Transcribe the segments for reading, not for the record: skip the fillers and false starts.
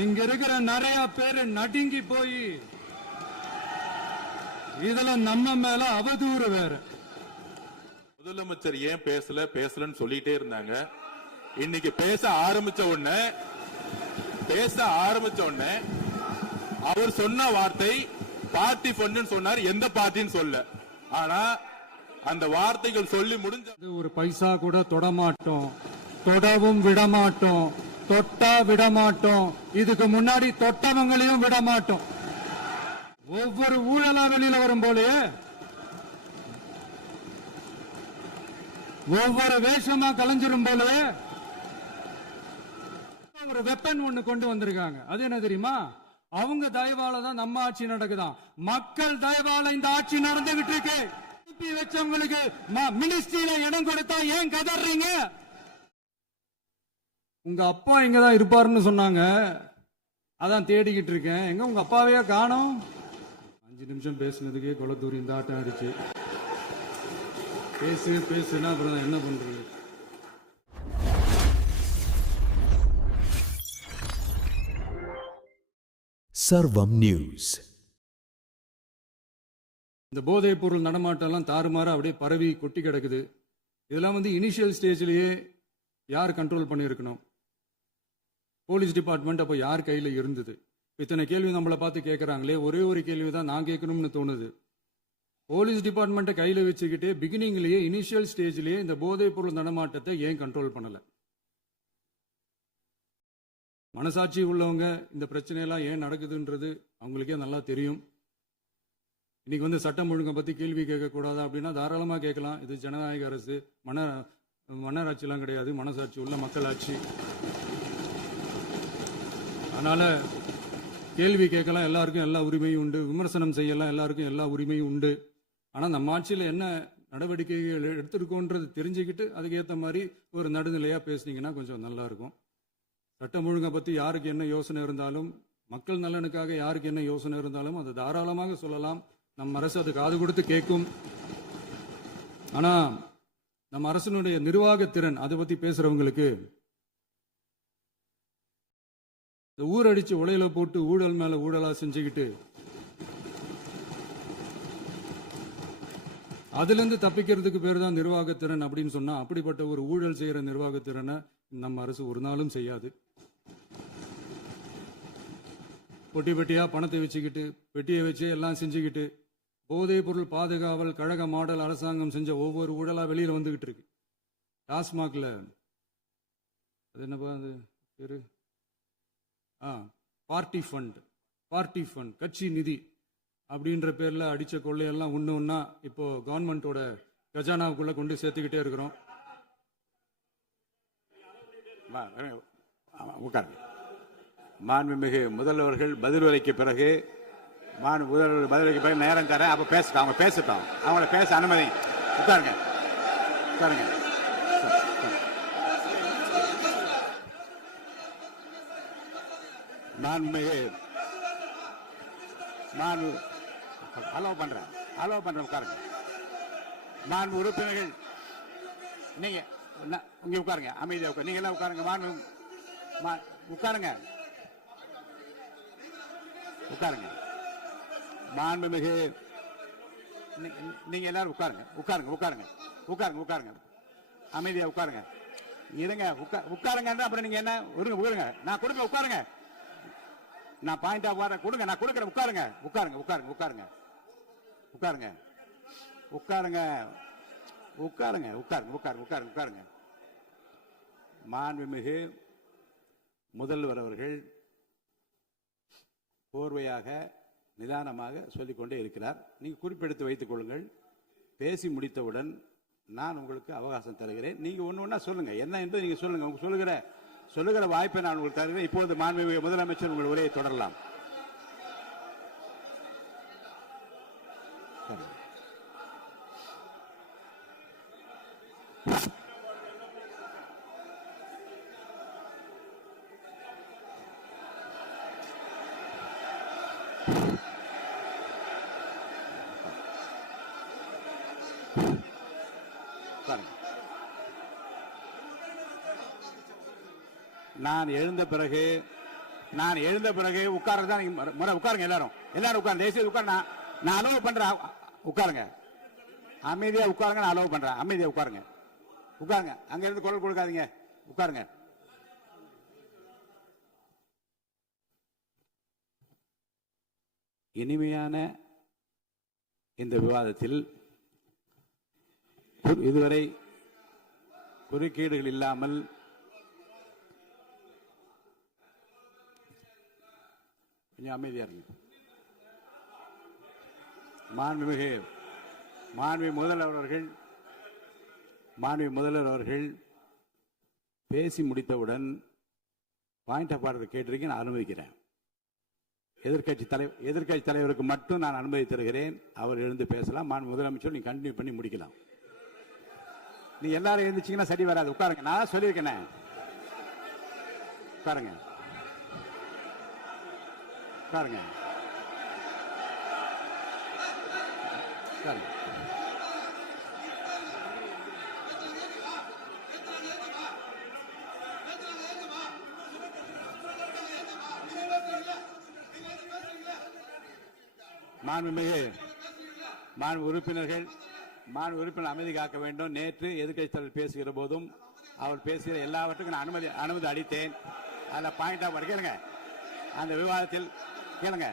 இங்க இருக்கிற நிறைய பேரு நடுங்கி போய் இதுல நம்ம மேல அவதூறு வேற. முதலமைச்சர் ஏன் பேசலன்னு சொல்லிட்டே இருந்தாங்க. இன்னைக்கு பேச ஆரம்பிச்ச உடனே அவர் சொன்ன வார்த்தை பார்ட்டி ஃபண்ட் சொன்னார். எந்த பார்ட்டின்னு சொல்ல. ஆனா அந்த வார்த்தைகள் சொல்லி முடிஞ்ச ஒரு பைசா கூட தொடமாட்டோம், தொடவும் விடமாட்டோம், தொட்டா விடமாட்டோம், இதுக்கு முன்னாடி தொட்டவங்களையும் விடமாட்டோம். ஒவ்வொரு ஊழலா வெளியில வரும் போலயே ஒவ்வொரு வேஷமா கலைஞ்சிரும் போலயே ஒரு வெப்பன் ஒண்ணு கொண்டு வந்திருக்காங்க. அது என்ன தெரியுமா? அவங்க தயவால தான் நம்ம ஆட்சி நடக்குதான். மக்கள் தயவால இந்த ஆட்சி நடந்துகிட்டு இருக்கு. வச்சவங்களுக்கு மினிஸ்ட்ரியில இடம் கொடுத்தா ஏன் கதறீங்க? உங்க அப்பா இங்கதான் இருப்பாருன்னு சொன்னாங்க. அதான் தேடிக்கிட்டு இருக்கேன். எங்க உங்க அப்பாவையா காணோம்? 5 நிமிஷம் பேசுனதுக்கே கொலத்தூரி இந்த ஆட்டம் ஆயிடுச்சு. பேசுனா அப்புறம் என்ன பண்றது? சர்வம் நியூஸ். இந்த போதைப் பொருள் நடமாட்டம் தாறுமாற அப்படியே பரவி கொட்டி கிடக்குது. இதெல்லாம் இனிஷியல் ஸ்டேஜ்லயே யார் கண்ட்ரோல் பண்ணியிருக்கணும்? போலீஸ் டிபார்ட்மெண்ட் அப்போ யார் கையில இருந்தது? இத்தனை கேள்வி நம்மளை பார்த்து கேட்கறாங்களே, ஒரே ஒரு கேள்விதான் நான் கேட்கணும்னு தோணுது. போலீஸ் டிபார்ட்மெண்ட்டை கையில வச்சுக்கிட்டே பிகினிங்லயே இனிஷியல் ஸ்டேஜ்லயே இந்த போதைப் பொருள் நடமாட்டத்தை ஏன் கண்ட்ரோல் பண்ணல? மனசாட்சி உள்ளவங்க இந்த பிரச்சனையெல்லாம் ஏன் நடக்குதுன்றது அவங்களுக்கே நல்லா தெரியும். இன்னைக்கு சட்டம் ஒழுங்கை பத்தி கேள்வி கேட்க கூடாதா அப்படின்னா தாராளமா கேட்கலாம். இது ஜனநாயக அரசு, மன்னராட்சி எல்லாம் கிடையாது, மனசாட்சி உள்ள மக்கள் ஆட்சி. அதனால கேள்வி கேட்கலாம், எல்லாருக்கும் எல்லா உரிமையும் உண்டு. விமர்சனம் செய்யலாம், எல்லாருக்கும் எல்லா உரிமையும் உண்டு. ஆனா நம்ம ஆட்சியில் என்ன நடவடிக்கைகள் எடுத்திருக்கோன்றது தெரிஞ்சுக்கிட்டு அதுக்கேற்ற மாதிரி ஒரு நடுநிலையா பேசுனீங்கன்னா கொஞ்சம் நல்லா இருக்கும். சட்டம் ஒழுங்கை பத்தி யாருக்கு என்ன யோசனை இருந்தாலும், மக்கள் நலனுக்காக யாருக்கு என்ன யோசனை இருந்தாலும் அதை தாராளமாக சொல்லலாம். நம்ம அரசு அது காது கொடுத்து கேட்கும். ஆனா நம்ம அரசினுடைய நிர்வாகத்திறன் அதை பத்தி பேசுறவங்களுக்கு இந்த ஊரடிச்சு உலையில போட்டு ஊழல் மேல ஊழலா செஞ்சுக்கிட்டு அதுல இருந்து தப்பிக்கிறதுக்கு பேர் தான் நிர்வாகத்திறன் அப்படின்னு சொன்னா, அப்படிப்பட்ட ஒரு ஊழல் செய்யற நிர்வாகத்திறனை நம்ம அரசு ஒரு நாளும் செய்யாது. பொட்டி பெட்டியா பணத்தை வச்சுக்கிட்டு, பெட்டியை வச்சு எல்லாம் செஞ்சுக்கிட்டு, போதைப் பொருள் பாதுகாவல் கழக மாடல் அரசாங்கம் செஞ்ச ஒவ்வொரு ஊழலா வெளியில வந்துகிட்டு இருக்கு. டாஸ்மாக்ல அது என்னப்பா அது பேரு? பார்ட்டி ஃபண்ட் கட்சி நிதி அப்படின்ற பேர்ல அடிச்ச கொள்ளையெல்லாம் ஒண்ணா இப்போ கவர்மெண்டோட கஜானாவுக்குள்ள கொண்டு சேர்த்துக்கிட்டே இருக்கிறோம். மாண்புமிகு முதல்வர்கள் பதிலுரைக்கு பிறகு நேரம் தர அப்ப பேசட்டும், அவங்க பேசட்டும், அவங்கள பேச அனுமதி. உட்காருங்க. அலோவ் பண்றேன் உட்காருங்க. மாண்பு உறுப்பினர்கள் நீங்க இங்க உட்காருங்க, அமைதியா உட்காரு. நீங்க எல்லாம் உட்காருங்க. உட்காருங்க. மாண்புமிகு நீங்க எல்லாரும் உட்காருங்க. அமைதியா உட்காருங்க. இருங்க, உட்காருங்க. அப்புறம் நீங்க என்ன உட்காருங்க. நான் கொடுங்க, உட்காருங்க. நான் பாயிண்ட் ஆஃப் ஆர்டர் கொடுங்க, நான் கொடுக்குறேன். உட்காருங்க. மாண்புமிகு முதல்வர் அவர்கள் கோர்வையாக நிதானமாக சொல்லிக்கொண்டே இருக்கிறார். நீங்க குறிப்பெடுத்து வைத்துக் கொள்ளுங்கள். பேசி முடித்தவுடன் நான் உங்களுக்கு அவகாசம் தருகிறேன். நீங்க ஒண்ணா சொல்லுங்க, என்ன என்பது நீங்க சொல்லுங்க. உங்க சொல்லுகிற வாய்ப்பை நான் உங்களுக்கு தருகிறேன். இப்பொழுது மாண்புமிகு முதலமைச்சர் உங்கள் உரையை தொடரலாம். நான் எழுந்த பிறகு நான் எழுந்த பிறகு உட்கார்றதுதான் முறை. உட்காருங்க எல்லாரும், எல்லாரும் உட்காருங்க. தேசிய உட்கார். நான் அலோவ் பண்றேன். உட்காருங்க, அமைதியா உட்காருங்க. நான் அலோவ் பண்றேன். அமைதியா உட்காருங்க, உட்காருங்க. அங்க இருந்து குரல் கொடுக்காதீங்க, உட்காருங்க. இனிமையான இந்த விவாதத்தில் இதுவரை குறுக்கீடுகள் இல்லாமல் கொஞ்சம் அமைதியா இருங்க. மாண்புமிகு முதல்வர் அவர்கள் பேசி முடித்தவுடன் பாயிண்ட் ஆஃப் ஆர்டர் கேட்டிருக்கீங்க, நான் அனுமதிக்கிறேன். எதிர்க்கட்சி தலைவருக்கு மட்டும் நான் அனுமதி தருகிறேன். அவர் எழுந்து பேசலாம். முதலமைச்சர் நீங்க கண்டினியூ பண்ணி முடிக்கலாம். நீ எல்லாரும் எழுந்துச்சீங்கன்னா சரி வராது. உட்காருங்க, நான் சொல்லியிருக்கேன். உட்காருங்க, உட்காருங்க, உட்காருங்க. மாண்பு உறுப்பினர் அமைதி காக்க வேண்டும். நேற்று எதிர்க்கட்சி தலைவர் பேசுகிற போதும் அவர் பேசுகிற எல்லாவற்றுக்கும் நான் அனுமதி அளித்தேன். அதில் பாயிண்ட் ஆஃப் கேளுங்க, அந்த விவாதத்தில் கேளுங்க.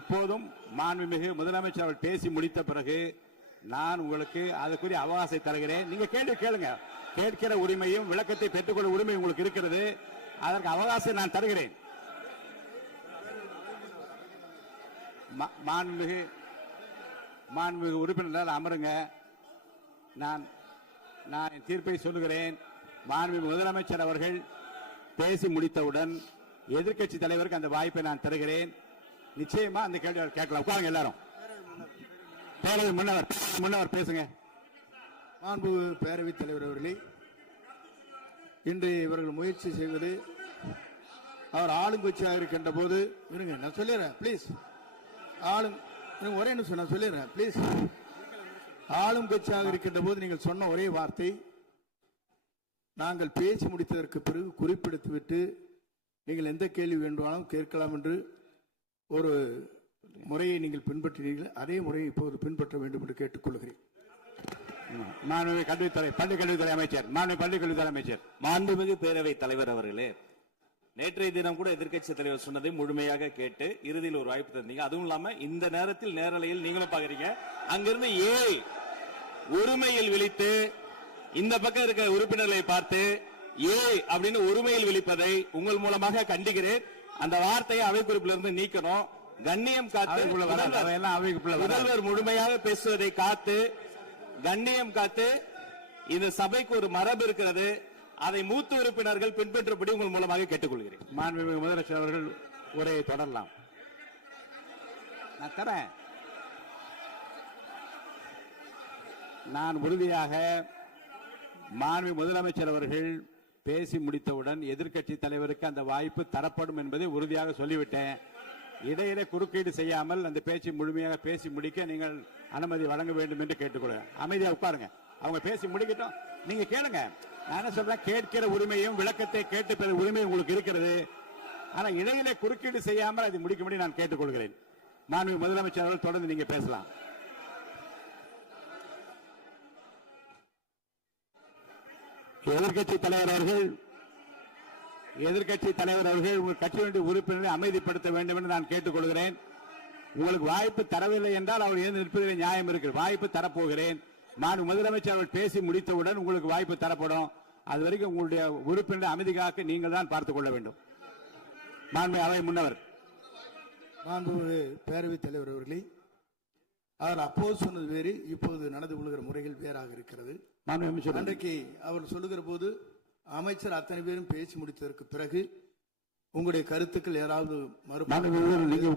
இப்போதும் மாண்புமிகு முதலமைச்சர் அவர் பேசி முடித்த பிறகு நான் உங்களுக்கு அதுக்குரிய அவகாசத்தை தருகிறேன். நீங்க கேள்வி கேளுங்க. கேட்கிற உரிமையும் விளக்கத்தை பெற்றுக்கொள்ள உரிமை உங்களுக்கு இருக்கிறது. அதற்கு அவகாசம் நான் தருகிறேன். மாண்புமிகு உறுப்பினர் அமருங்க. நான் என் தீர்ப்பை சொல்லுகிறேன். மாண்புமிகு முதலமைச்சர் அவர்கள் பேசி முடித்தவுடன் எதிர்க்கட்சி தலைவருக்கு அந்த வாய்ப்பை நான் தருகிறேன். நிச்சயமா அந்த கேள்வி கேட்கலாம். உட்காருங்க எல்லாரும். முன்னவர் பேசுங்க. மாண்பு பேரவைத் தலைவர் அவர்களே, இன்று இவர்கள் முயற்சி செய்வது அவர் ஆளுங்கட்சியாக இருக்கின்ற போது இருங்க, நான் சொல்லிடுறேன் ப்ளீஸ். ஒரே நிமிஷம் நான் சொல்லிடுறேன் ப்ளீஸ். ஆளும் கட்சியாக இருக்கின்ற போது நீங்கள் சொன்ன ஒரே வார்த்தை, நாங்கள் பேசி முடித்ததற்கு பிறகு குறிப்பிடுத்துவிட்டு நீங்கள் எந்த கேள்வி வேண்டுமானாலும் கேட்கலாம் என்று ஒரு முறையை நீங்கள் பின்பற்றினீர்கள். அதே முறையை இப்போது பின்பற்ற வேண்டும் என்று கேட்டுக்கொள்கிறேன். பள்ளிக்கல்வித்துறை அமைச்சர், மாண்புமிகு பேரவைத் தலைவர் அவர்களே, நேற்றைய தினம் கூட எதிர்க்கட்சி தலைவர் சொன்னதை முழுமையாக கேட்டு இறுதியில் ஒரு வாய்ப்பு தந்தீங்க. அதுவும் இல்லாம இந்த நேரத்தில் நேரலையில் நீங்களும் பாக்குறீங்க. அங்கிருந்து ஒருமையில் விழித்து இந்த பக்கம் இருக்க உறுப்பினர்களை பார்த்து அப்படின்னு ஒருமையில் விழிப்பதை உங்கள் மூலமாக கண்டிக்கிறேன். அந்த வார்த்தையை அவை குறிப்பிலிருந்து நீக்கணும். கண்ணியம் காத்து முதல்வர் முழுமையாக பேசுவதை காத்து கண்ணியம் காத்து இந்த சபைக்கு ஒரு மரபு இருக்கிறது. அதை மூத்த உறுப்பினர்கள் பின்பற்றபடி உங்கள் மூலமாக கேட்டுக்கொள்கிறேன். மாண்புமிகு முதலமைச்சர் அவர்கள் உரையை தொடரலாம். நான் தரேன். நான் உறுதியாக மாண்புமிகு முதலமைச்சர் அவர்கள் பேசி முடித்தவுடன் எதிர்க்கட்சி தலைவருக்கு அந்த வாய்ப்பு தரப்படும் என்பதை உறுதியாக சொல்லிவிட்டேன். இடையிலே குறுக்கீடு செய்யாமல் அந்த பேச்சு முழுமையாக பேசி முடிக்க நீங்கள் அனுமதி வழங்க வேண்டும் என்று கேட்டுக்கொள்கிறேன். அமைதியா உட்காருங்க. அவங்க பேசி முடிக்கட்டும், நீங்க கேளுங்க. நான் என்ன சொல்றேன், கேட்கிற உரிமையும் விளக்கத்தை கேட்டு பெற உரிமை உங்களுக்கு இருக்கிறது. ஆனா இடையிலே குறுக்கீடு செய்யாமல் அதை முடிக்கும்படி நான் கேட்டுக்கொள்கிறேன். மாண்புமிகு முதலமைச்சர் அவர்கள் தொடர்ந்து நீங்க பேசலாம். எதிர்க்கட்சி தலைவர் அவர்கள் உங்கள் கட்சியினுடைய உறுப்பினரை அமைதிப்படுத்த வேண்டும் என்று நான் கேட்டுக்கொள்கிறேன். உங்களுக்கு வாய்ப்பு தரவில்லை என்றால் அவர் எழுந்து நிற்பதில் நியாயம் இருக்கு. வாய்ப்பு தரப்போகிறேன். மாண்புமிகு முதலமைச்சர் அவர்கள் பேசி முடித்தவுடன் உங்களுக்கு வாய்ப்பு தரப்படும். அது வரைக்கும் உங்களுடைய உறுப்பினரை அமைதி காக்க நீங்கள் தான் பார்த்துக் கொள்ள வேண்டும். மாண்புமிகு அவை முன்னவர். மாண்புமிகு பேரவைத் தலைவர் அவர்களே, அவர் அப்போது சொன்னது வேறு, இப்போது நடந்து கொள்கிற முறைகள் வேறாக இருக்கிறது. அன்றைக்கு அவர் சொல்லுகிற போது அமைச்சர் அத்தனை பேரும் பேசி முடித்ததற்கு பிறகு உங்களுடைய கருத்துக்கள் ஏதாவது மறுபடியும்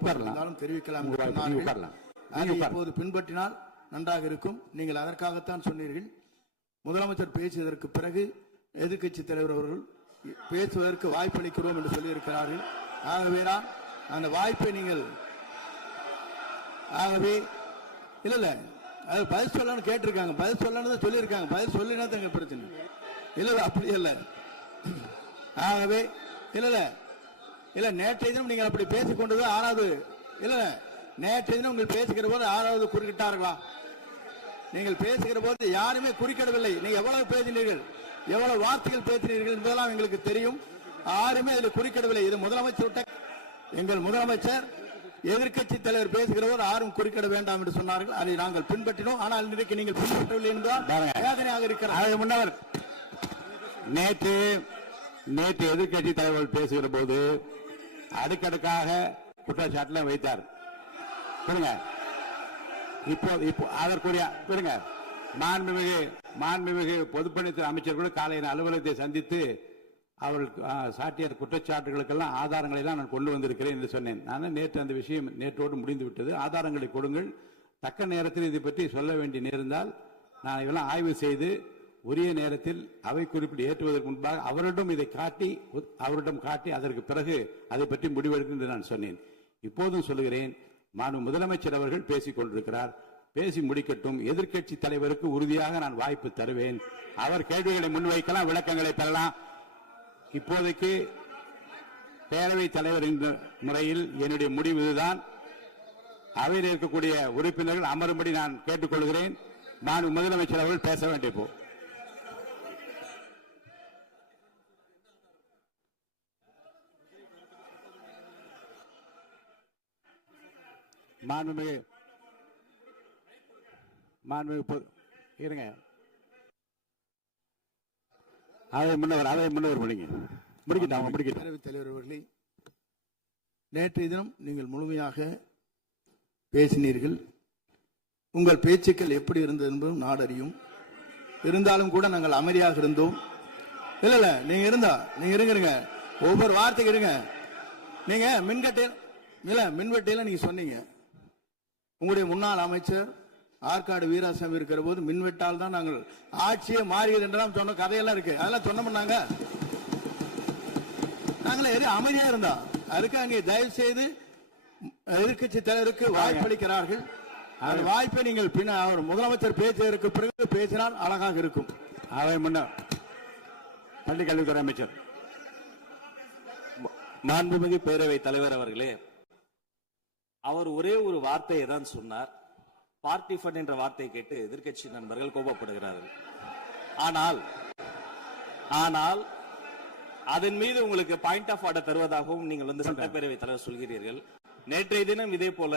தெரிவிக்கலாம். இப்போது பின்பற்றினால் நன்றாக இருக்கும். நீங்கள் அதற்காகத்தான் சொன்னீர்கள். முதலமைச்சர் பேசியதற்கு பிறகு எதிர்க்கட்சி தலைவர் அவர்கள் பேசுவதற்கு வாய்ப்பளிக்கிறோம் என்று சொல்லியிருக்கிறார்கள். ஆகவேதான் அந்த வாய்ப்பை நீங்கள் இல்ல அது பதில் சொல்லணும்னு கேட்டிருக்காங்க. பதில் சொல்லணும் சொல்லியிருக்காங்க. பதில் சொல்லினா தங்க பிரச்சனை இல்ல. அப்படி இல்ல. ஆகவே இல்ல இல்ல நேற்றைய தினம் நீங்கள் அப்படி பேசிக் கொண்டது ஆறாவது இல்ல நேற்றைய தினம் உங்கள் பேசுகிற போது ஆறாவது குறுக்கிட்டார்களா? நீங்கள் பேசுகிற போது யாருமே குறுக்கிடவில்லை. நீங்க எவ்வளவு பேசினீர்கள், எவ்வளவு வார்த்தைகள் பேசினீர்கள் என்பதெல்லாம் எங்களுக்கு தெரியும். யாருமே அதில் குறுக்கிடவில்லை. இது முதலமைச்சர், எங்கள் முதலமைச்சர் எதிர்க்கட்சி தலைவர் பேசுகிற போது யாரும் குறுக்கிட வேண்டாம் என்று சொன்னார்கள். அதை நாங்கள் பின்பற்றினோம். ஆனால் இன்றைக்கு நீங்கள் பின்பற்றவில்லை என்றால் வேதனையாக இருக்கிறார். முன்னவர் நேற்று எதிர்க்கட்சி தலைவர் பேசுகிற போது அடுக்கடுக்காக குற்றச்சாட்டுல வைத்தார். இப்போ அதற்குரிய மாண்புமிகு பொதுப்பணித்துறை அமைச்சர்களும் காலையில் அலுவலகத்தை சந்தித்து அவர்கள் சாட்டிய குற்றச்சாட்டுகளுக்கெல்லாம் ஆதாரங்களை எல்லாம் நான் கொண்டு வந்திருக்கிறேன் என்று சொன்னேன். நான் நேற்று அந்த விஷயம் நேற்றோடு முடிந்து விட்டது. ஆதாரங்களை கொடுங்கள். தக்க நேரத்தில் இதை பற்றி சொல்ல வேண்டிய நேர்ந்தால் நான் இதெல்லாம் ஆய்வு செய்து உரிய நேரத்தில் அவை குறிப்பிட்டு ஏற்றுவதற்கு முன்பாக அவரிடம் காட்டி அதற்கு பிறகு அதை பற்றி முடிவெடுக்கும் என்று நான் சொன்னேன். இப்போதும் சொல்லுகிறேன், மாண்பு முதலமைச்சர் அவர்கள் பேசிக் கொண்டிருக்கிறார். பேசி முடிக்கட்டும். எதிர்க்கட்சி தலைவருக்கு உறுதியாக நான் வாய்ப்பு தருவேன். அவர் கேள்விகளை முன்வைக்கலாம், விளக்கங்களை பெறலாம். இப்போதைக்கு பேரவைத் தலைவர் என்ற முறையில் என்னுடைய முடிவு இதுதான். அவையில் இருக்கக்கூடிய உறுப்பினர்கள் அமரும்படி நான் கேட்டுக்கொள்கிறேன். நான் முதலமைச்சர் அவர்கள் பேச வேண்டிய போ இருங்க. அதை முன்னவர் முடிக்கட்டும். பேரவைத் தலைவர் அவர்களே, நேற்றைய தினம் நீங்கள் முழுமையாக பேசினீர்கள். உங்கள் பேச்சுக்கள் எப்படி இருந்தது என்பதும் நாடு அறியும். இருந்தாலும் கூட நாங்கள் அமைதியாக இருந்தோம். இல்ல நீங்க இருங்க, ஒவ்வொரு வார்த்தைக்கு இருங்க. நீங்க மின்வெட்டையில நீங்க சொன்னீங்க, உங்களுடைய முன்னாள் அமைச்சர் ஆற்காடு வீராசாமி இருக்கிற போது மின்வெட்டால் தான் நாங்கள் ஆட்சியே மாறியது என்றெல்லாம் சொன்ன கதையெல்லாம் இருக்கு. அதெல்லாம் சொன்னோம்னாங்க நாங்களே அமைதியா இருந்தோம். அதுக்கு அங்கே தயவு செய்து எதிர்க்கட்சி தலைவருக்கு வாய்ப்பளிக்கிறார்கள். அந்த வாய்ப்பை நீங்கள் அவர் முதலமைச்சர் பேசுவதற்கு பிறகு பேசினால் அழகாக இருக்கும். அவை முன்னர் பள்ளிக் கல்வித்துறை அமைச்சர் மாண்புமிகு பேரவைத் தலைவர் அவர்களே, அவர் ஒரே ஒரு வார்த்தையை தான் சொன்னார். பார்ட்டி ஃபண்ட் என்ற வார்த்தையை கேட்டு எதிர்க்கட்சி நண்பர்கள் கோபப்படுகிறார்கள். ஆனால் அதன் மீது உங்களுக்கு பாயிண்ட் ஆஃப் ஆர்டர் தருவதாகவும் நீங்கள் வந்து சட்டப்பேரவைத் தலைவர் சொல்கிறீர்கள். நேற்றைய தினம் இதே போல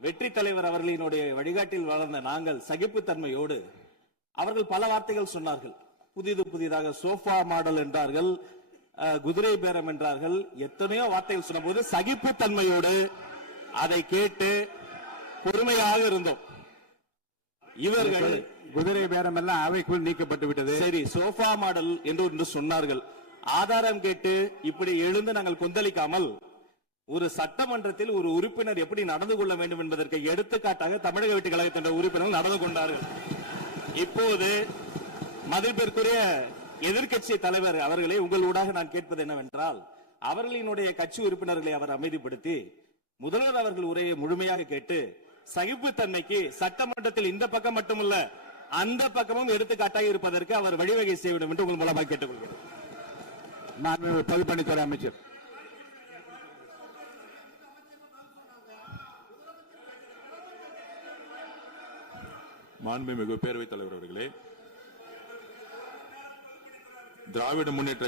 வெற்றி தலைவர் அவர்களினுடைய வழிகாட்டில் வளர்ந்த நாங்கள் சகிப்புத்தன்மையோடு அவர்கள் பல வார்த்தைகள் சொன்னார்கள். புதிதாக சோஃபா மாடல் என்றார்கள், குதிரை பேரம் என்றார்கள், எத்தனையோ வார்த்தைகள் சொன்ன போது சகிப்புத்தன்மையோடு அதை கேட்டு பொறுமையாக இருந்தோம். இவர்கள் குதிரை பேரம் எல்லாம் அவைக்குள் நீக்கப்பட்டு விட்டது. சரி, சோஃபா மாடல் என்று சொன்னார்கள். ஆதாரம் கேட்டு இப்படி எழுந்து நாங்கள் கொந்தளிக்காமல் ஒரு சட்டமன்றத்தில் ஒரு உறுப்பினர் எப்படி நடந்து கொள்ள வேண்டும் என்பதற்கு எடுத்துக்காட்டாக தமிழக வெற்றி கழகத்தின் உறுப்பினர்கள் நடந்து கொண்டார்கள். இப்போது மதிப்பிற்குரிய எதிர்க்கட்சி தலைவர் அவர்களே, உங்கள் ஊடாக நான் கேட்பது என்னவென்றால், அவர்களினுடைய கட்சி உறுப்பினர்களை அவர் அமைதிப்படுத்தி முதல்வர் அவர்கள் உரையை முழுமையாக கேட்டு சகிப்புத்தன்மைக்கு சட்டமன்றத்தில் இந்த பக்கம் மட்டுமல்ல அந்த பக்கமும் எடுத்துக்காட்டாக இருப்பதற்கு அவர் வழிவகை செய்ய வேண்டும் என்று உங்கள் மூலமாக கேட்டுக்கொள்கிறேன். பொதுப்பணித்துறை அமைச்சர் மாண்புமிகு பேரவைத் தலைவர் அவர்களே, திராவிட முன்னேற்ற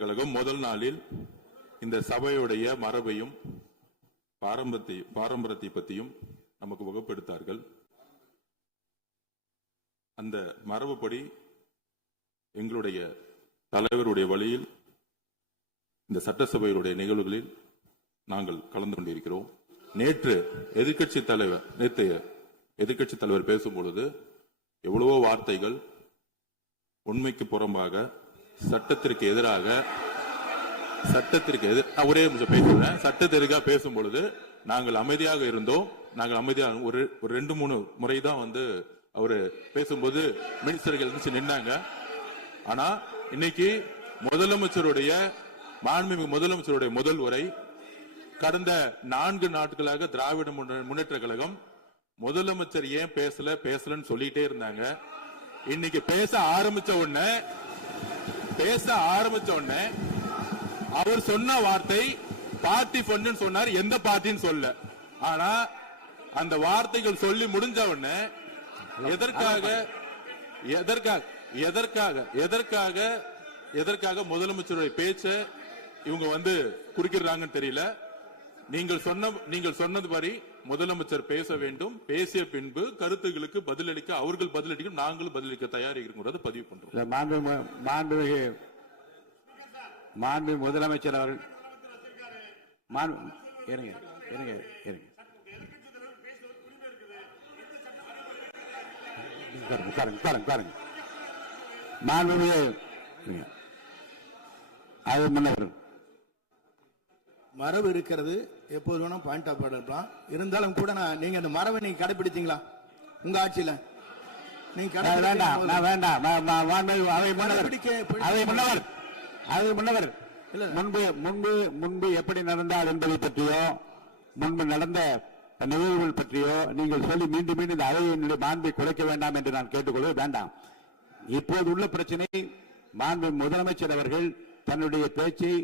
கழகம் முதல் நாளில் இந்த சபையுடைய மரபையும் பாரம்பரியத்தை பற்றியும் நமக்கு வகுப்படுத்தார்கள். அந்த மரபுப்படி எங்களுடைய தலைவருடைய வழியில் இந்த சட்டசபையுடைய நிகழ்வுகளில் நாங்கள் கலந்து கொண்டிருக்கிறோம். நேற்றைய எதிர்க்கட்சி தலைவர் பேசும் பொழுது எவ்வளவோ வார்த்தைகள் உண்மைக்கு புறம்பாக சட்டத்திற்கு எதிராக ஒரே நிமிஷம் பேசுறேன். சட்டத்திற்காக பேசும் பொழுது நாங்கள் அமைதியாக இருந்தோம். ஒரு 2-3 முறை தான் வந்து அவரு பேசும்போது மினிஸ்டர்கள் நின்னாங்க. ஆனா இன்னைக்கு மாண்புமிகு முதலமைச்சருடைய முதல் உரை, கடந்த 4 நாட்களாக திராவிட முன்னேற்ற கழகம் முதலமைச்சர் ஏன் பேசலன்னு சொல்லிட்டே இருந்தாங்க. இன்னைக்கு பேச ஆரம்பிச்ச உடனே அவர் சொன்ன வார்த்தை பார்ட்டி ஃபண்ட் சொன்னார், எந்த பார்ட்டின்னு சொல்ல. ஆனா அந்த வார்த்தைகள் சொல்லி முடிஞ்ச உடனே எதற்காக எதற்காக எதற்காக எதற்காக எதற்காக முதலமைச்சருடைய பேச்ச இவங்க வந்து குறுக்கிடுறாங்கன்னு தெரியல. நீங்கள் சொன்னது மாதிரி முதலமைச்சர் பேச வேண்டும். பேசிய பின்பு கருத்துகளுக்கு பதிலளிக்க அவர்கள் பதிலளிக்கும், நாங்களும் பதிலளிக்க தயாராக இருக்கிறது பதிவு பண்றோம். மாண்புமிகு முதலமைச்சர் அவர்கள் இருங்க இருங்க இருங்க உட்காருங்க. மாண்புமிகு அது முன்னவர் மரபு இருக்கிறது, எப்போது வேணும் பாயிண்ட் ஆஃப் ஆர்டர் இருக்கலாம். இருந்தாலும் கூட நீங்க அந்த மரபை நீங்க கடைபிடித்தீங்களா உங்க ஆட்சியில? நீங்க முன்னவர் முன்பு எப்படி நடந்தால் என்பதை பற்றியோ, முன்பு நடந்த நிகழ்வுகள் பற்றியோ நீங்கள் சொல்லி மீண்டும் மீண்டும் இந்த அவையினுடைய மாண்பை குறைக்க வேண்டாம் என்று நான் கேட்டுக்கொள்ள வேண்டாம். இப்போது உள்ள பிரச்சனை, மாண்பு முதலமைச்சர் அவர்கள் தன்னுடைய பேச்சை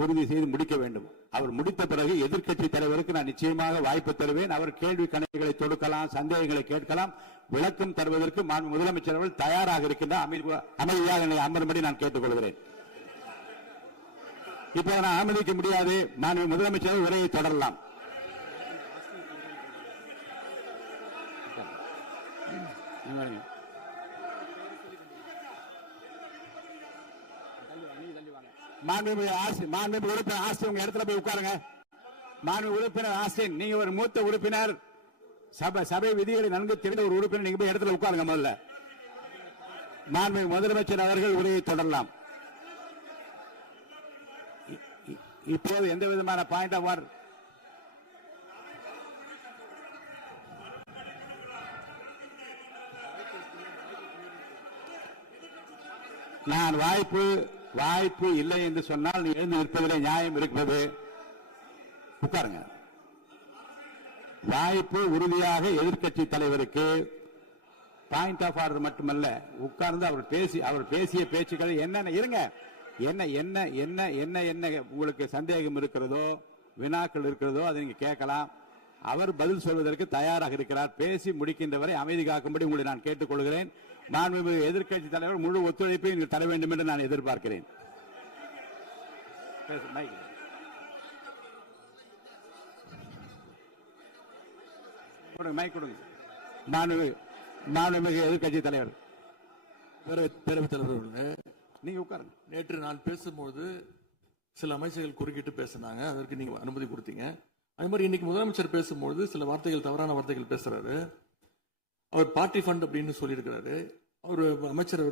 உறுதி செய்து முடிக்க வேண்டும். அவர் முடித்த பிறகு எதிர்க்கட்சி தலைவருக்கு நான் நிச்சயமாக வாய்ப்பு தருவேன். அவர் கேள்வி கணைகளை தொடுக்கலாம், சந்தேகங்களை கேட்கலாம். விளக்கம் தருவதற்கு மாண்பு முதலமைச்சர் அவர்கள் தயாராக இருக்கின்றார். அமைதியாக என்னை அமரும்படி நான் கேட்டுக்கொள்கிறேன். இப்போ நான் அனுமதிக்க முடியாது. மாண்பு முதலமைச்சர் உரையை தொடரலாம். மாண்புமிகு உறுப்பினர் ஆஸ்டின் உங்க இடத்துல போய் உட்காருங்க. மாண்புமிகு உறுப்பினர் ஆஸ்டின், நீங்க ஒரு மூத்த உறுப்பினர், சபை விதிகளை நன்கு தெரிந்த ஒரு உறுப்பினர், நீங்க போய் இடத்துல உட்காருங்க. முதல்ல மாண்புமிகு முதலமைச்சர் அவர்கள் உரையை தொடரலாம். இப்போது எந்த விதமான பாயிண்ட் ஆஃப் ஆர்டர் நான் வாய்ப்பு இல்லை என்று சொன்னால் நீ எழுந்து நிற்பதிலே நியாயம் இருக்கிறது. உட்காருங்க. வாய்ப்பு உறுதியாக எதிர்க்கட்சி தலைவருக்கு பாயிண்ட் ஆஃப் ஆர்டர் மட்டுமல்ல, உட்கார்ந்து அவர் பேசிய பேச்சுக்களை என்னென்ன இருங்க, என்ன என்ன என்ன என்ன என்ன உங்களுக்கு சந்தேகம் இருக்கிறதோ, வினாக்கள் இருக்கிறதோ அதை நீங்க கேட்கலாம். அவர் பதில் சொல்வதற்கு தயாராக இருக்கிறார். பேசி முடிக்கின்ற வரை அமைதி காக்கும்படி உங்களை நான் கேட்டுக்கொள்கிறேன். மாண்புமிகு எதிர்க்கட்சி தலைவர் முழு ஒத்துழைப்பை நீங்கள் தர வேண்டும் என்று நான் எதிர்பார்க்கிறேன். மைக் கொடுங்க. மாண்புமிகு எதிர்க்கட்சி தலைவர், பேரவைத் தலைவர், நீங்க உட்காருங்க. நேற்று நான் பேசும்போது சில அமைச்சர்கள் குறுக்கிட்டு பேசினாங்க, அதற்கு நீங்க அனுமதி கொடுத்தீங்க. அது மாதிரி இன்னைக்கு முதலமைச்சர் பேசும்போது சில வார்த்தைகள், தவறான வார்த்தைகள் பேசுறாரு. அவர் பார்ட்டி ஃபண்ட் அப்படின்னு சொல்லியிருக்கிறாரு. அவர் அமைச்சர்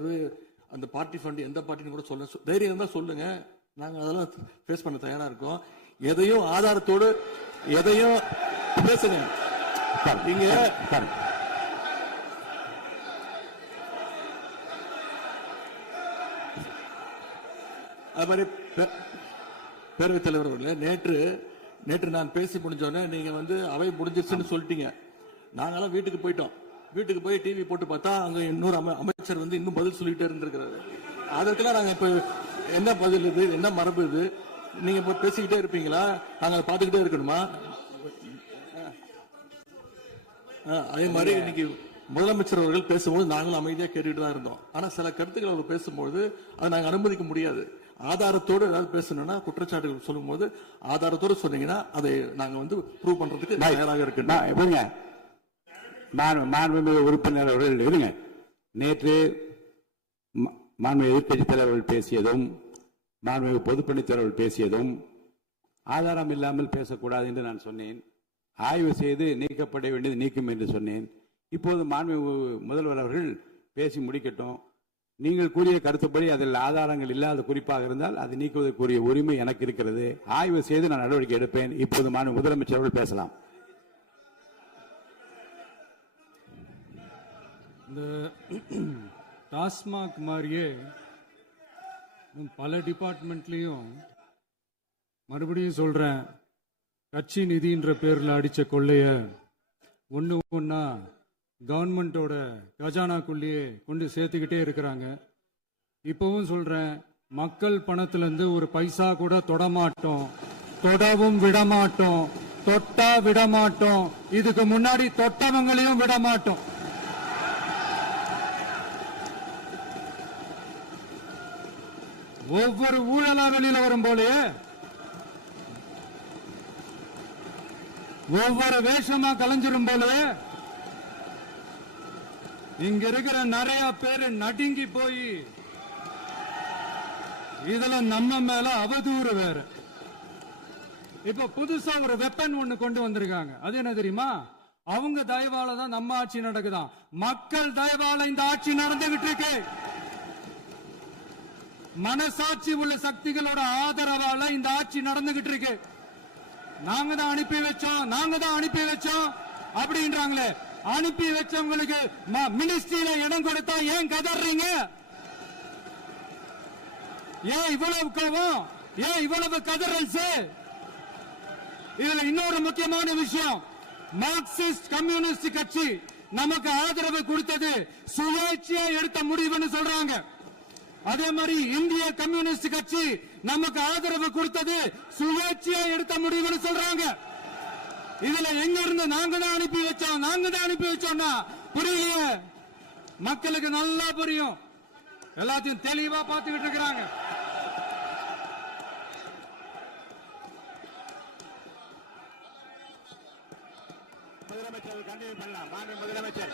அந்த பார்ட்டி ஃபண்ட் எந்த பார்ட்டின்னு கூட சொல்ல தைரியம் இருந்தா சொல்லுங்க, நாங்க அதெல்லாம் ஃபேஸ் பண்ண தயாரா இருக்கோம். எதையும் ஆதாரத்தோடு எதையும் பேசுங்க. நீங்க அது மாதிரி பேரவைத் தலைவர் அவர்களே, நேற்று நான் பேசி முடிஞ்சோடனே நீங்க அவை முடிஞ்சிருச்சுன்னு சொல்லிட்டீங்க. நாங்கெல்லாம் வீட்டுக்கு போயிட்டோம். வீட்டுக்கு போய் டிவி போட்டு பார்த்தா அங்க இன்னொரு அமைச்சர் இன்னும் பதில் சொல்லிட்டே இருந்திருக்கிறாரு. அதற்கெல்லாம் நாங்க இப்ப என்ன பதில் இது, என்ன மரபு இது? நீங்க இப்ப பேசிக்கிட்டே இருப்பீங்களா? நாங்க பாத்துக்கிட்டே இருக்கணுமா? அதே மாதிரி இன்னைக்கு முதலமைச்சர் அவர்கள் பேசும்போது நாங்களும் அமைதியா கேட்டுட்டு தான் இருந்தோம். ஆனா சில கருத்துக்கள் அவர் பேசும்போது அதை நாங்க அனுமதிக்க முடியாது. ஆதாரத்தோடு ஏதாவது பேசணும்னா, குற்றச்சாட்டுகள் சொல்லும் போது ஆதாரத்தோடு சொன்னீங்கன்னா அதை நாங்க ப்ரூவ் பண்றதுக்கு தயாராக இருக்கு. மாண்புமிகு உறுப்பினர் அவர்கள் இருங்க. நேற்று மாண்புமிகு எதிர்க்கட்சி தலைவர்கள் பேசியதும், மாண்புமிகு பொதுப்பணித் தலைவர்கள் பேசியதும் ஆதாரம் இல்லாமல் பேசக்கூடாது என்று நான் சொன்னேன். ஆய்வு செய்து நீக்கப்பட வேண்டியது நீக்கும் என்று சொன்னேன். இப்போது மாண்புமிகு முதல்வர் அவர்கள் பேசி முடிக்கட்டும். நீங்கள் கூறிய கருத்துப்படி அதில் ஆதாரங்கள் இல்லாத குறிப்பாக இருந்தால் அது நீக்குவதற்குரிய உரிமை எனக்கு இருக்கிறது. ஆய்வு செய்து நான் நடவடிக்கை எடுப்பேன். இப்போது மாண்புமிகு முதலமைச்சர் அவர்கள் பேசலாம். இந்த டாஸ்மாக் மாதிரியே பல டிபார்ட்மெண்ட்லயும், மறுபடியும் சொல்றேன், கட்சி நிதின்ற பேர்ல அடிச்ச கொள்ளைய ஒன்னா கவர்மெண்டோட கஜானாக்குள்ளேயே கொண்டு சேர்த்துக்கிட்டே இருக்கிறாங்க. இப்பவும் சொல்றேன், மக்கள் பணத்திலிருந்து ஒரு பைசா கூட தொடமாட்டோம், தொடவும் விடமாட்டோம், தொட்டா விடமாட்டோம், இதுக்கு முன்னாடி தொட்டவங்களையும் விடமாட்டோம். ஒவ்வொரு ஊழலா வெளியில வரும் போலயே ஒவ்வொரு வேஷமா கலைஞ்சிரும் போலயே இங்க இருக்கிற நிறைய பேரு நடுங்கி போய் இதுல நம்ம மேல அவதூறு வேற. இப்ப புதுசா ஒரு வெப்பன் ஒண்ணு கொண்டு வந்திருக்காங்க. அது என்ன தெரியுமா? அவங்க தயவால தான் நம்ம ஆட்சி நடக்குதாம். மக்கள் தயவால இந்த ஆட்சி நடந்துகிட்டு இருக்கு. மனசாட்சி உள்ள சக்திகளோட ஆதரவால இந்த ஆட்சி நடந்துகிட்டு இருக்கு. நாங்க தான் அனுப்பி வச்சோம் அப்படின்றாங்களே. அனுப்பி வச்சவங்களுக்கு மினிஸ்ட்ரியில இடம் கொடுத்தா ஏன் கதறீங்க? ஏன் இவ்வளவு கோவம்? ஏன் இவ்வளவு கதறல்ஸ்? இதுல இன்னொரு முக்கியமான விஷயம், மார்க்சிஸ்ட் கம்யூனிஸ்ட் கட்சி நமக்கு ஆதரவு கொடுத்தது சுயேட்சையா எடுத்த முடிவுன்னு சொல்றாங்க. அதே மாதிரி இந்திய கம்யூனிஸ்ட் கட்சி நமக்கு ஆதரவு கொடுத்தது சுயேட்சையா எடுத்த முடிவுன்னு சொல்றாங்க. இதுல எங்க இருந்து நாங்க தான் அனுப்பி வச்சோம்னா புரியலையே. மக்களுக்கு நல்லா புரியும், எல்லாத்தையும் தெளிவா பார்த்துக்கிட்டு இருக்கிறாங்க. முதலமைச்சர் கண்டினியூ பண்ணலாம். மாண்பு முதலமைச்சர்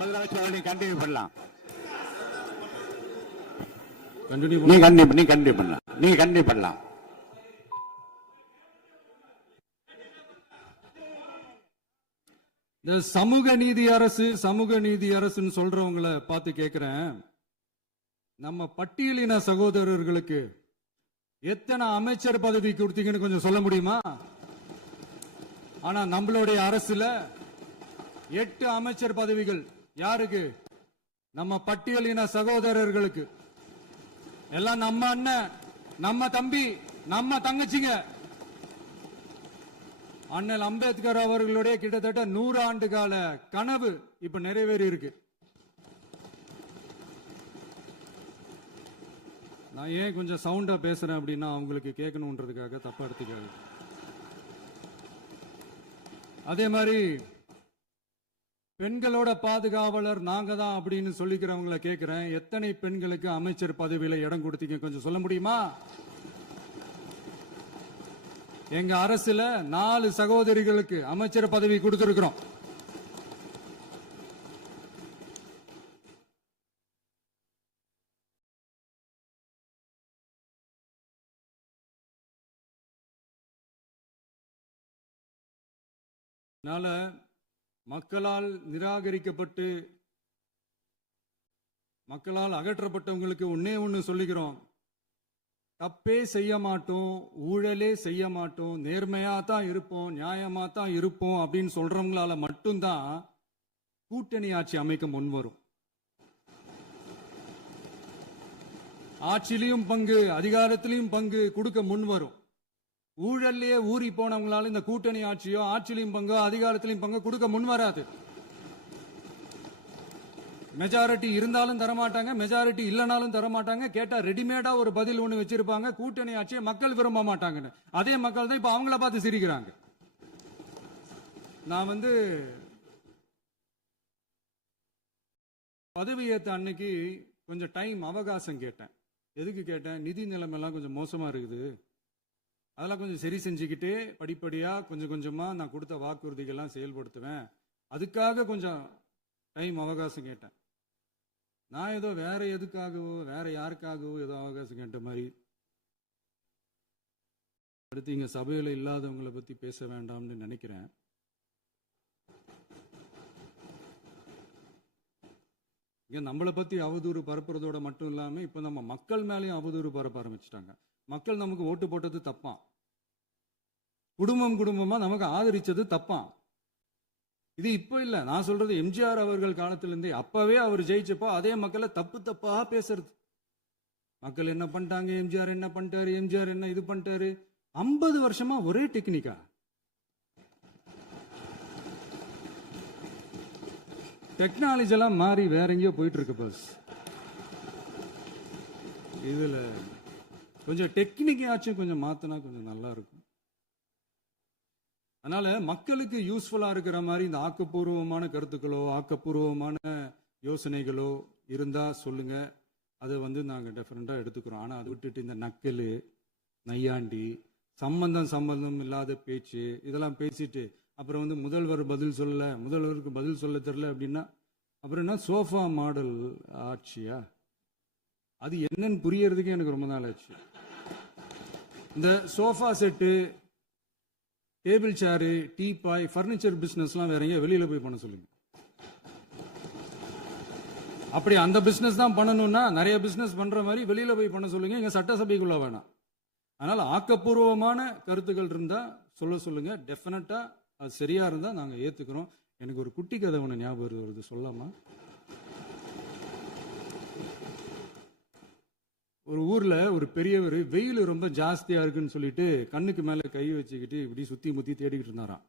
முதலமைச்சர் கண்டினியூ பண்ணலாம். நீ கண்டினியூ பண்ணலாம். இந்த சமூக நீதி அரசுன்னு சொல்றவங்களை பார்த்து கேட்கிறேன், நம்ம பட்டியலின சகோதரர்களுக்கு எத்தனை அமைச்சர் பதவி கொடுத்தீங்கன்னு கொஞ்சம் சொல்ல முடியுமா? ஆனா நம்மளுடைய அரசுல 8 அமைச்சர் பதவிகள் யாருக்கு? நம்ம பட்டியலின சகோதரர்களுக்கு. எல்லாம் நம்ம அண்ணன், நம்ம தம்பி, நம்ம தங்கச்சிங்க. அண்ணல் அம்பேத்கர் அவர்களுடைய கிட்டத்தட்ட 100 ஆண்டு கால கனவு இப்ப நிறைவேறி இருக்கு. நான் ஏன் கொஞ்சம் சவுண்டா பேசுறேன் அப்படின்னா அவங்களுக்கு கேட்கணுன்றதுக்காக தப்பா எடுத்துக்காது. அதே மாதிரி பெண்களோட பாதுகாவலர் நாங்க தான் அப்படின்னு சொல்லிக்கிறவங்களை கேட்கிறேன், எத்தனை பெண்களுக்கு அமைச்சர் பதவியில இடம் கொடுத்தீங்க கொஞ்சம் சொல்ல முடியுமா? எங்க அரசுல 4 சகோதரிகளுக்கு அமைச்சர் பதவி கொடுத்திருக்கிறோம். அதனால மக்களால் நிராகரிக்கப்பட்டு மக்களால் அகற்றப்பட்டவங்களுக்கு ஒண்ணு சொல்லிக்கிறோம், தப்பே செய்ய மாட்டோம், ஊழலே செய்ய மாட்டோம், நேர்மையா தான் இருப்போம், நியாயமா தான் இருப்போம் அப்படின்னு சொல்றவங்களால மட்டும்தான் கூட்டணி ஆட்சி அமைக்க முன்வரும். ஆட்சியிலையும் பங்கு, அதிகாரத்திலையும் பங்கு கொடுக்க முன்வரும். ஊழல்லையே ஊறி போனவங்களால இந்த கூட்டணி ஆட்சியோ ஆட்சியிலையும் பங்கோ அதிகாரத்திலையும் பங்கு கொடுக்க முன்வராது. மெஜாரிட்டி இருந்தாலும் தரமாட்டாங்க, மெஜாரிட்டி இல்லைனாலும் தரமாட்டாங்க. கேட்டா ரெடிமேடா ஒரு பதில் ஒண்ணு வச்சிருப்பாங்க, கூட்டணி ஆட்சியை மக்கள் விரும்ப மாட்டாங்கன்னு. அதே மக்கள் தான் இப்ப அவங்கள பார்த்து சிரிக்கிறாங்க. நான் பதவி ஏத்த அன்னைக்கு கொஞ்சம் டைம் அவகாசம் கேட்டேன். எதுக்கு கேட்டேன்? நிதி நிலைமைலாம் கொஞ்சம் மோசமா இருக்குது, அதெல்லாம் கொஞ்சம் சரி செஞ்சுக்கிட்டே படிப்படியா கொஞ்சம் கொஞ்சமா நான் கொடுத்த வாக்குறுதிகள்லாம் செயல்படுத்துவேன், அதுக்காக கொஞ்சம் டைம் அவகாசம் கேட்டேன். நான் ஏதோ வேற எதுக்காகவோ வேற யாருக்காகவோ ஏதோ அவகாசம் கேட்ட மாதிரி. அடுத்து இங்க சபையில இல்லாதவங்களை பத்தி பேச வேண்டாம்னு நினைக்கிறேன். இங்க நம்மளை பத்தி அவதூறு பரப்புறதோட மட்டும் இல்லாம இப்ப நம்ம மக்கள் மேலேயும் அவதூறு பரப்ப ஆரம்பிச்சிட்டாங்க. மக்கள் நமக்கு ஓட்டு போட்டது தப்பான், குடும்பமா நமக்கு ஆதரிச்சது தப்பான். இது இப்ப இல்ல, நான் சொல்றது எம்ஜிஆர் அவர்கள் காலத்திலிருந்தே. அப்பவே அவர் ஜெயிச்சப்போ அதே மக்களை தப்பா பேசுறது. மக்கள் என்ன பண்ணிட்டாங்க, எம்ஜிஆர் என்ன பண்ணிட்டாரு, எம்ஜிஆர் என்ன இது பண்ணிட்டாரு, 50 வருஷமா ஒரே டெக்னிக்கா? டெக்னாலஜி எல்லாம் மாறி வேற எங்கேயோ போயிட்டு இருக்கு பஸ். இதுல கொஞ்சம் டெக்னிக்காச்சும் கொஞ்சம் மாத்தினா கொஞ்சம் நல்லா இருக்கும். அதனால மக்களுக்கு யூஸ்ஃபுல்லா இருக்கிற மாதிரி இந்த ஆக்கப்பூர்வமான கருத்துக்களோ ஆக்கப்பூர்வமான யோசனைகளோ இருந்தா சொல்லுங்க. அதை நாங்க டெஃபரெண்டா எடுத்துக்கிறோம். ஆனா அதை விட்டுட்டு இந்த நக்கலு நையாண்டி சம்பந்தம் இல்லாத பேச்சு இதெல்லாம் பேசிட்டு அப்புறம் முதல்வர் பதில் சொல்லல, முதல்வருக்கு பதில் சொல்ல தெரியல அப்படின்னா அப்புறம் என்ன சோஃபா மாடல் ஆட்சியா? அது என்னன்னு புரியறதுக்கே எனக்கு ரொம்ப நாள் ஆச்சு. இந்த sofa set, table chair, teapoy, furniture பிசினஸ்லாம் வேற எங்க வெளியில போய் பண்ண சொல்லுங்க. அப்படி அந்த பிசினஸ் தான் பண்ணணும்னா நிறைய பிசினஸ் பண்ற மாதிரி வெளியில போய் பண்ண சொல்லுங்க. இங்க சட்டசபைக்குள்ள வேணாம். அதனால ஆக்கப்பூர்வமான கருத்துக்கள் இருந்தா சொல்லுங்க. டெஃபினட்டா அது சரியா இருந்தா நாங்க ஏத்துக்கிறோம். எனக்கு ஒரு குட்டி கதை ஒண்ணு ஞாபகம் வருது, சொல்லாமா? ஒரு ஊர்ல ஒரு பெரியவர் வெயில் ரொம்ப ஜாஸ்தியா இருக்குன்னு சொல்லிட்டு கண்ணுக்கு மேல கை வச்சுக்கிட்டு இப்படி சுத்தி முத்தி தேடிக்கிட்டு இருந்தாராம்.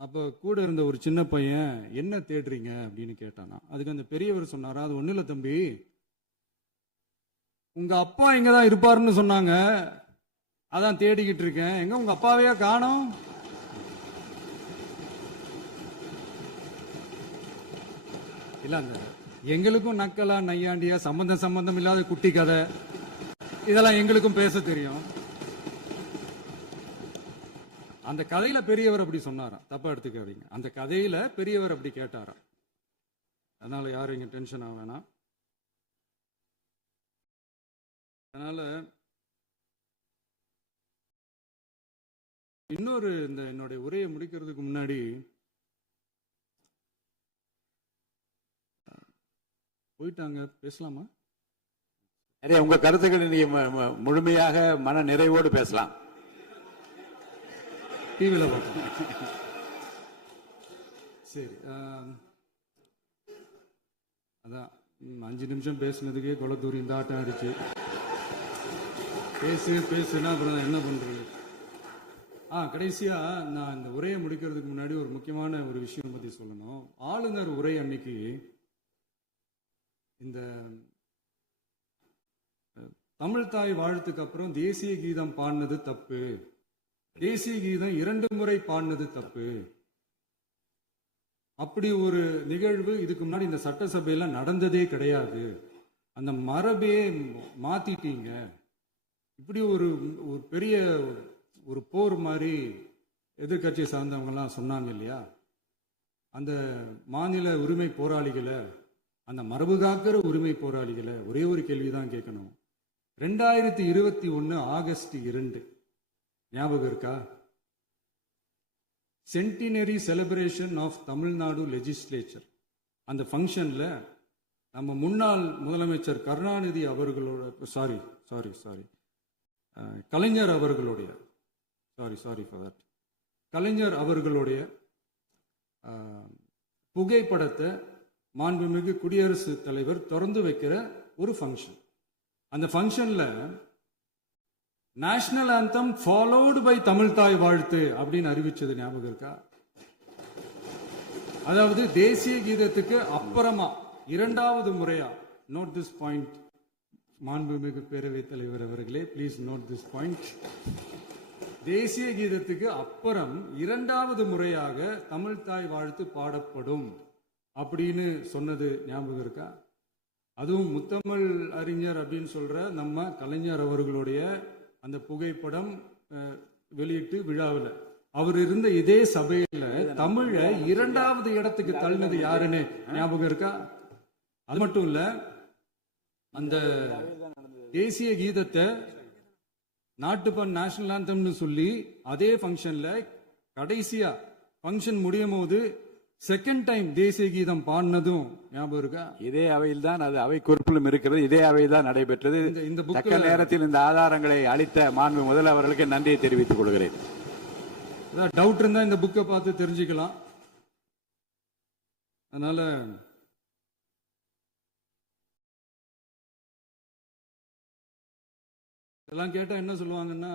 அப்ப கூட இருந்த ஒரு சின்ன பையன் என்ன தேடுறீங்க அப்படின்னு கேட்டானா. அதுக்கு அந்த பெரியவர் சொன்னாரா, அது ஒண்ணு இல்ல தம்பி, உங்க அப்பா இங்கதான் இருப்பாருன்னு சொன்னாங்க, அதான் தேடிக்கிட்டு இருக்கேன். எங்க உங்க அப்பாவையா காணோம்? இல்ல அந்த எங்களுக்கும் நக்கலா நையாண்டியா சம்பந்தம் இல்லாத குட்டி கதை இதெல்லாம் எங்களுக்கும் பேச தெரியும். அந்த கதையில பெரியவர் அப்படி சொன்னாராம், தப்பா எடுத்துக்காதீங்க. அந்த கதையில பெரியவர் அப்படி கேட்டாராம். அதனால யாரும் இங்க டென்ஷன் ஆக வேணாம். அதனால இன்னொரு இந்த என்னுடைய உரையை முடிக்கிறதுக்கு முன்னாடி போயிட்டாங்க, பேசலாமா? உங்க கருத்துக்களை நீங்க முழுமையாக மன நிறைவோடு பேசலாம். டிவியில பார்ப்போம். சரி, அதான் 5 நிமிஷம் பேசுனதுக்கே கொளத்தூரி இந்த ஆட்டம் அடிச்சு பேசுனா அப்புறம் என்ன பண்றது? கடைசியா நான் இந்த உரையை முடிக்கிறதுக்கு முன்னாடி ஒரு முக்கியமான ஒரு விஷயம் பத்தி சொல்லணும். ஆளுநர் உரை அன்னைக்கு இந்த தமிழ் தாய் வாழ்த்துக்கு அப்புறம் தேசிய கீதம் பாடினது தப்பு, தேசிய கீதம் 2 முறை பாடினது தப்பு, அப்படி ஒரு நிகழ்வு இதுக்கு முன்னாடி இந்த சட்டசபையில நடந்ததே கிடையாது, அந்த மரபே மாத்திட்டீங்க, இப்படி ஒரு பெரிய ஒரு போர் மாதிரி எதிர்கட்சியை சார்ந்தவங்க எல்லாம் சொன்னாங்க இல்லையா? அந்த மாநில உரிமை போராளிகளை, அந்த மரபு காக்கிற உரிமை போராளிகளை ஒரே ஒரு கேள்விதான் கேட்கணும். 2021 ஆகஸ்ட் 2 ஞாபகம் இருக்கா? Centenary celebration of Tamil Nadu legislature. அந்த ஃபங்க்ஷன்ல நம்ம முன்னாள் முதலமைச்சர் கருணாநிதி அவர்களோட கலைஞர் அவர்களுடைய கலைஞர் அவர்களுடைய புகைப்படத்தை மாண்புமிகு குடியரசுத் தலைவர் திறந்து வைக்கிற ஒரு ஃபங்க்ஷன். அந்த ஃபங்க்ஷன்ல national anthem followed by Tamil Thai Vazhthu அப்படின்னு அறிவிச்சது ஞாபகம் இருக்கா? அதாவது தேசிய கீதத்துக்கு அப்புறமா 2வது முறையா, நோட் திஸ் பாயிண்ட் மாண்புமிகு பேரவைத் தலைவர் அவர்களே, பிளீஸ் நோட் திஸ் பாயிண்ட். தேசிய கீதத்துக்கு அப்புறம் 2வது முறையாக தமிழ் தாய் வாழ்த்து பாடப்படும் அப்படின்னு சொன்னது ஞாபகம் இருக்கா? அதுவும் முத்தமிழ் அறிஞர் அப்படின்னு சொல்ற நம்ம கலைஞர் அவர்களுடைய அந்த புகைப்படம் வெளியிட்டு விழாவில் அவர் இருந்த இதே சபையில தமிழ 2வது இடத்துக்கு தள்ளினது யாருன்னு ஞாபகம் இருக்கா? அது மட்டும் இல்ல, அந்த தேசிய கீதத்தை நாட்டுப்பண் நேஷனல் ஆந்தம்னு சொல்லி அதே ஃபங்க்ஷன்ல கடைசியா ஃபங்க்ஷன் முடியும் போது செகண்ட் டைம் தேசிய கீதம் பாடினதும் ஞாபகம் இருக்கா? இதே அவையில் தான், அது அவை குறிப்பிலும் இருக்கிறது, இதே அவையில் தான் நடைபெற்றது. இந்த தக்க நேரத்தில் இந்த ஆதாரங்களை அளித்த மாண்பு முதல்வர்களுக்கு நன்றியை தெரிவித்துக் கொள்கிறேன். டவுட் இருந்தா இந்த புக்கை பார்த்து தெரிஞ்சுக்கலாம். அதனால இதெல்லாம் கேட்டா என்ன சொல்லுவாங்கன்னா,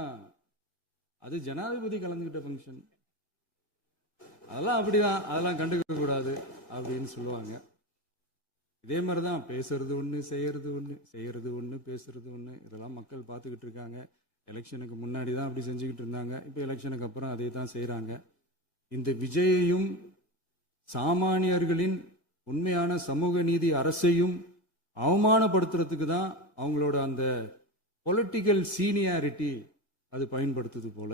அது ஜனாதிபதி கலந்துகிட்ட ஃபங்க்ஷன், அதெல்லாம் அப்படிதான், அதெல்லாம் கண்டுக்க கூடாது அப்படின்னு சொல்லுவாங்க. இதே மாதிரி தான் பேசுறது ஒன்று, செய்யறது ஒன்று, செய்யறது ஒன்று, பேசுறது ஒன்று. இதெல்லாம் மக்கள் பார்த்துக்கிட்டு இருக்காங்க. எலெக்ஷனுக்கு முன்னாடி தான் அப்படி செஞ்சுக்கிட்டு இருந்தாங்க. இப்போ எலெக்ஷனுக்கு அப்புறம் அதே தான் செய்கிறாங்க. இந்த விஜயையும் சாமானியர்களின் உண்மையான சமூக நீதி அரசையும் அவமானப்படுத்துறதுக்கு தான் அவங்களோட அந்த பொலிட்டிக்கல் சீனியாரிட்டி அது பயன்படுத்துது போல.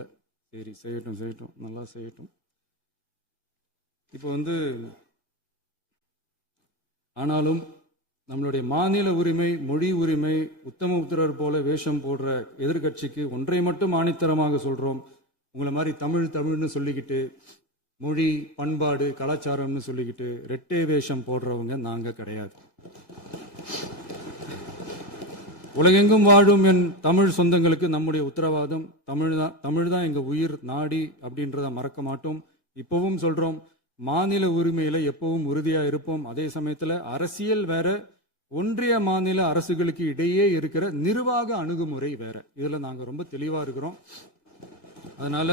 சரி, செய்யட்டும் செய்யட்டும், நல்லா செய்யட்டும். இப்போ ஆனாலும் நம்மளுடைய மாநில உரிமை, மொழி உரிமை, உத்தம உத்தரர் போல வேஷம் போடுற எதிர்கட்சிக்கு ஒன்றை மட்டும் ஆணித்தரமாக சொல்றோம். உங்களை மாதிரி தமிழ்னு சொல்லிக்கிட்டு, மொழி, பண்பாடு, கலாச்சாரம்னு சொல்லிக்கிட்டு ரெட்டை வேஷம் போடுறவங்க நாங்க கிடையாது. உலகெங்கும் வாழும் என் தமிழ் சொந்தங்களுக்கு நம்முடைய உத்தரவாதம் தமிழ் தான் எங்க உயிர் நாடி அப்படின்றத மறக்க மாட்டோம். இப்பவும் சொல்றோம், மாநில உரிமையில எப்பவும் உறுதியா இருப்போம். அதே சமயத்துல அரசியல் வேற, ஒன்றிய மாநில அரசுகளுக்கு இடையே இருக்கிற நிர்வாக அணுகுமுறை வேற. இதுல நாங்க ரொம்ப தெளிவா இருக்கிறோம். அதனால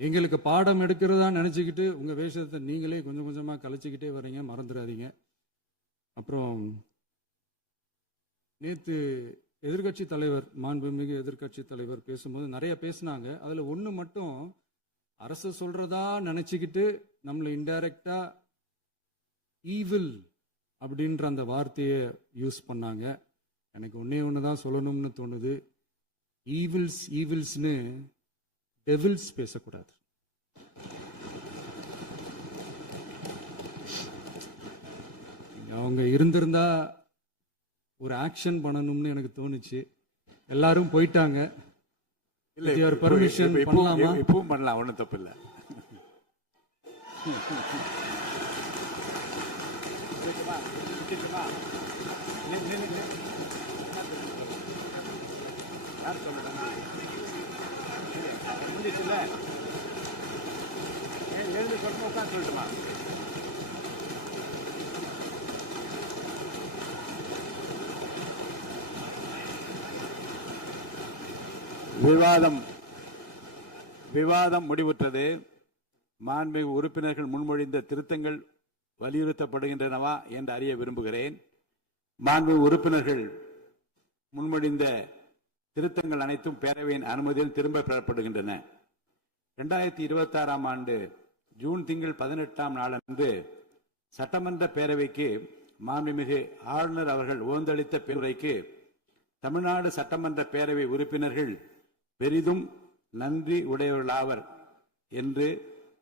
எங்களுக்கு பாடம் எடுக்கிறதா நினைச்சுக்கிட்டு உங்க வேஷத்தை நீங்களே கொஞ்சம் கொஞ்சமா கலைச்சிக்கிட்டே வர்றீங்க, மறந்துடாதீங்க. அப்புறம் நேத்து எதிர்கட்சி தலைவர், மாண்புமிகு எதிர்கட்சி தலைவர் பேசும்போது நிறைய பேசினாங்க. அதுல ஒண்ணு மட்டும் அரசு சொல்றதா நினைச்சுக்கிட்டு நம்மளை இன்டைரக்டா ஈவில் அப்படின்ற அந்த வார்த்தையை யூஸ் பண்ணாங்க. எனக்கு ஒன்னே ஒண்ணுதான் சொல்லணும்னு தோணுது. ஈவில்ஸ்னு டெவில்ஸ் பேசக்கூடாது. அவங்க இருந்திருந்தா ஒரு ஆக்ஷன் பண்ணணும்னு எனக்கு தோணுச்சு. எல்லாரும் போயிட்டாங்க. பர்மிஷன் பண்ணலாமா? இப்பவும் பண்ணலாம், ஒன்றும் தப்பு இல்லை. சொல்லட்டுமா? விவாதம் முடிவுற்றது. மாண்புமிகு உறுப்பினர்கள் முன்மொழிந்த திருத்தங்கள் வலியுறுத்தப்படுகின்றனவா என்று அறிய விரும்புகிறேன். மாண்புமிகு உறுப்பினர்கள் முன்மொழிந்த திருத்தங்கள் அனைத்தும் பேரவையின் அனுமதியில் திரும்ப பெறப்படுகின்றன. 2026 ஆண்டு ஜூன் திங்கள் 18ஆம் நாளன்று சட்டமன்ற பேரவைக்கு மாண்புமிகு ஆளுநர் அவர்கள் ஓந்தளித்த பெருரைக்கு தமிழ்நாடு சட்டமன்ற பேரவை உறுப்பினர்கள் பெரிதும் நன்றி உடையவர்களாவர் என்று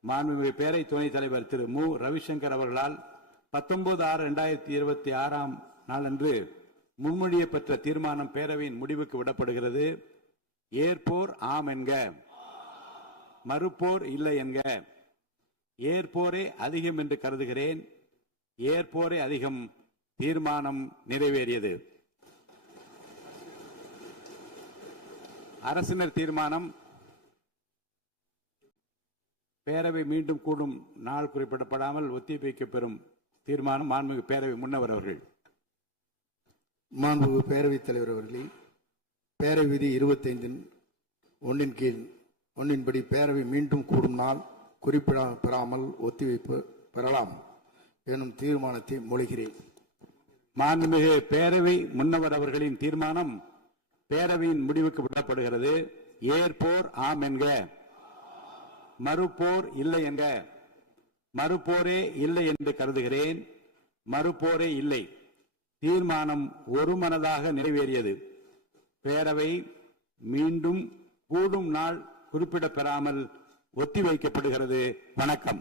மாண்புமிகு பேரவை துணைத் தலைவர் திரு மு ரவிசங்கர் அவர்களால் 19/6/2026 நாளன்று முன்மொழியப்பட்ட தீர்மானம் பேரவையின் முடிவுக்கு விடப்படுகிறது. ஏற்போர் ஆம் என்க, மறுப்போர் இல்லை என்க. ஏற்போரே அதிகம் என்று கருதுகிறேன். ஏற்போரே அதிகம். தீர்மானம் நிறைவேறியது. அரசினர் தீர்மானம். பேரவை மீண்டும் கூடும் நாள் குறிப்பிடப்படாமல் ஒத்திவைக்கப்பெறும் தீர்மானம். மாண்புமிகு பேரவை முன்னவர் அவர்கள். மாண்புமிகு பேரவைத் தலைவர் அவர்களே, பேரவை விதி 25(1) கீழ் 1 படி பேரவை மீண்டும் கூடும் நாள் குறிப்பிடப்பெறாமல் ஒத்திவைப்பு பெறலாம் எனும் தீர்மானத்தை மொழிகிறேன். மாண்புமிகு பேரவை முன்னவர் அவர்களின் தீர்மானம் பேரவையின் முடிவுக்கு விடப்படுகிறது. ஏற்போர் ஆம் என்க, மறுப்போர் இல்லை என்க. மறுப்போரே இல்லை என்று கருதுகிறேன். மறுப்போரே இல்லை. தீர்மானம் ஒருமனதாக நிறைவேறியது. பேரவை மீண்டும் கூடும் நாள் குறிப்பிடப்பெறாமல் ஒத்திவைக்கப்படுகிறது. வணக்கம்.